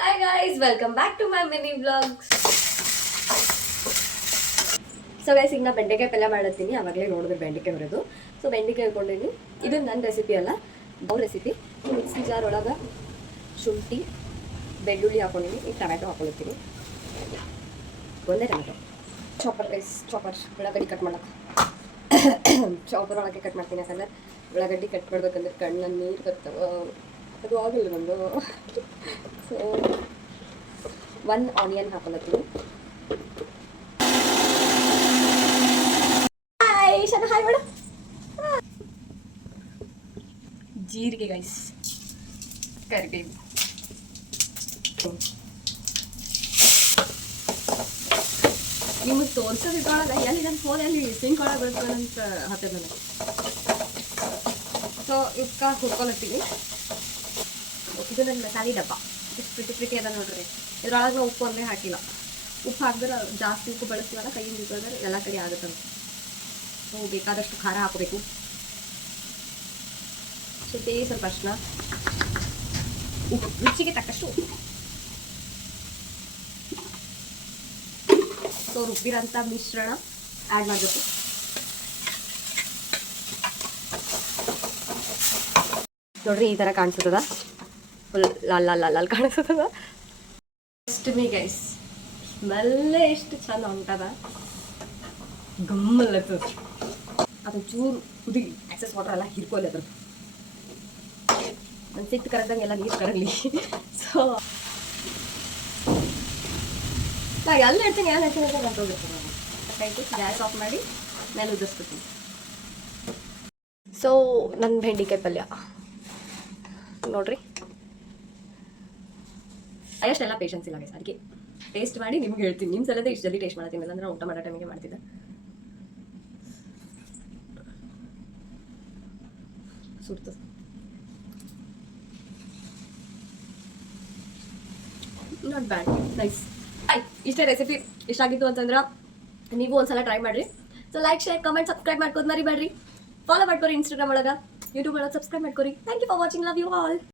Hi guys, welcome back to my mini vlogs. So guys ಈಗ ನಾ ಬೆಂಡೆಕಾಯಿ ಪಲ್ಯ ಮಾಡತ್ತೀನಿ. ಆವಾಗಲೇ ನೋಡಿದ್ರೆ ಬೆಂಡೆಕಾಯಿ ಬರೋದು. ಸೊ ಬೆಂಡೆಕಾಯಿ ಇಟ್ಕೊಂಡಿನಿ. ಇದು ನನ್ನ ರೆಸಿಪಿ ಅಲ್ಲ, ಅವ್ರ ರೆಸಿಪಿ. ಮಿಕ್ಸಿ ಜಾರ್ ಒಳಗೆ ಶುಂಠಿ ಬೆಳ್ಳುಳ್ಳಿ ಹಾಕೊಂಡಿನಿ. ಈಗ ಟೊಮ್ಯಾಟೊ ಹಾಕೊಳ್ತೀನಿ. ಒಂದೇ ಟೊಮ್ಯಾಟೊ. ಚಾಪರ್ ಉಳ್ಳಾಗಡ್ಡಿ ಕಟ್ ಮಾಡಕ್ಕೆ ಚಾಪರ್ ಒಳಗೆ ಕಟ್ ಮಾಡ್ತೀನಿ. ಯಾಕಂದ್ರೆ ಉಳ್ಳಾಗಡ್ಡಿ ಕಟ್ ಮಾಡ್ಬೇಕಂದ್ರೆ ಕಣ್ಣಲ್ಲಿ ನೀರು ಬರ್ತಾವ. ಅದು ಆಗಿಲ್ಲ ಒಂದು. ಸೊ 1 ಆನಿಯನ್ ಹಾಕೊಳತ್ತೀನಿ. Hi madam. ಜೀರಿಗೆ ಗೈಸ್, ಕರಿಬೇವು, ನಿಮಗೆ ತೋರ್ಸೋದು ಇದ್ರೊಳಗೆ ಎಲ್ಲಿ ನನ್ನ ಫೋನ್ ಎಲ್ಲಿ ಸಿಂಕ್ ಒಳಗೆ ಬರ್ತದಂತ ಹತ್ತದ ನನಗೆ. ಸೊ ಇವಕ್ಕೆ ಹುರ್ಕೊಳತ್ತೀನಿ. ಇದು ನನ್ನ ಮಸಾಲೆ ಡಬ್ಬ. ಇಷ್ಟು ಪ್ರಿಟಿ ಅದ ನೋಡ್ರಿ. ಇದ್ರೊಳಗೆ ಉಪ್ಪು ಅಂದರೆ ಹಾಕಿಲ್ಲ. ಉಪ್ಪು ಹಾಕಿದ್ರೆ ಜಾಸ್ತಿ ಉಪ್ಪು ಬಳಸ್ತೀವಲ್ಲ, ಕೈಯಿಂದ ಇಟ್ಕೊಂಡ್ರೆ ಎಲ್ಲ ಕಡೆ ಆಗುತ್ತಂತ. ಸೊ ಬೇಕಾದಷ್ಟು ಖಾರ ಹಾಕಬೇಕು. ಸ್ವಲ್ಪ ಅರ್ಶಿನ, ಉಪ್ಪು ರುಚಿಗೆ ತಕ್ಕಷ್ಟು ಉಪ್ಪು. ಸೊ ರುಬ್ಬಿರೋಂಥ ಮಿಶ್ರಣ ಆ್ಯಡ್ ಮಾಡಬೇಕು. ನೋಡ್ರಿ ಈ ಥರ ಕಾಣಿಸ್ತದ. ಫುಲ್ ಲಾಲ್ ಕಾಣಿಸ್ತದ. ಎಷ್ಟು ಮೀ ಗೈಸ್, ಸ್ಮೆಲ್ಲೇ ಎಷ್ಟು ಚಂದ ಹೊಂಟದ. ಗಮ್ಮಲ್ಲತ್ತದ. ಅದು ಚೂರು ಕುದಿ ಎಕ್ಸಸ್ ವಾಟರ್ ಎಲ್ಲ ಹಿರ್ಕೊಲಿ ಅದ್ರದ್ದು. ನನ್ನ ಸಿಟ್ಟು ಕರೆದಂಗೆ ಎಲ್ಲ ನೀರು ಕರಗಲಿ. ಸೊ ನಾ ಎಲ್ಲ ಹೇಳ್ತೀನಿ, ಏನು ಹೇಳ್ತೀನಿ ಅಂತ ಗಂಟೋಗಿರ್ತೀನಿ ನಾನು. ಯಾಕಾಯ್ತು ಗ್ಯಾಸ್ ಆಫ್ ಮಾಡಿ ಮೇಲೆ ಉದಿಸ್ಬಿಡ್ತೀನಿ. ಸೊ ನನ್ನ ಬೆಂಡೆಕಾಯಿ ಪಲ್ಯ ನೋಡ್ರಿ. ಅಷ್ಟೆಲ್ಲ ಪೇಷನ್ಸ್ ಇಲ್ಲ ಗೈಸ್. ಅದಕ್ಕೆ ಟೇಸ್ಟ್ ಮಾಡಿ ನಿಮ್ಗೆ ಹೇಳ್ತೀನಿ. ನಿಮ್ಮ ಸಲದ ಇಷ್ಟು ಜಲ್ದಿ ಟೇಸ್ಟ್ ಮಾಡ್ತೀನಿ. ಅಂದ್ರೆ ಊಟ ಮಾಡೋ ಟೈಮಿಗೆ ಮಾಡ್ತಿದ್ದೆ. ಸುಡ್ತು. Not bad, nice. ಇಷ್ಟೇ ರೆಸಿಪಿ. ಇಷ್ಟ ಆಗಿತ್ತು ಅಂತಂದ್ರೆ ನೀವು ಒಂದ್ಸಲ ಟ್ರೈ ಮಾಡಿರಿ. So like, share, comment, subscribe ಮಾಡ್ಕೋದು ಮರಿಬೇಡ್ರಿ. ಫಾಲೋ ಮಾಡ್ಕೊರಿ ಇನ್ಸ್ಟಾಗ್ರಾಮ್ ಒಳಗೆ, ಯೂಟ್ಯೂಬ್ ಒಳಗೆ ಸಬ್ಸ್ಕ್ರೈಬ್ ಮಾಡ್ಕೊರಿ. Thank you for watching. Love you all.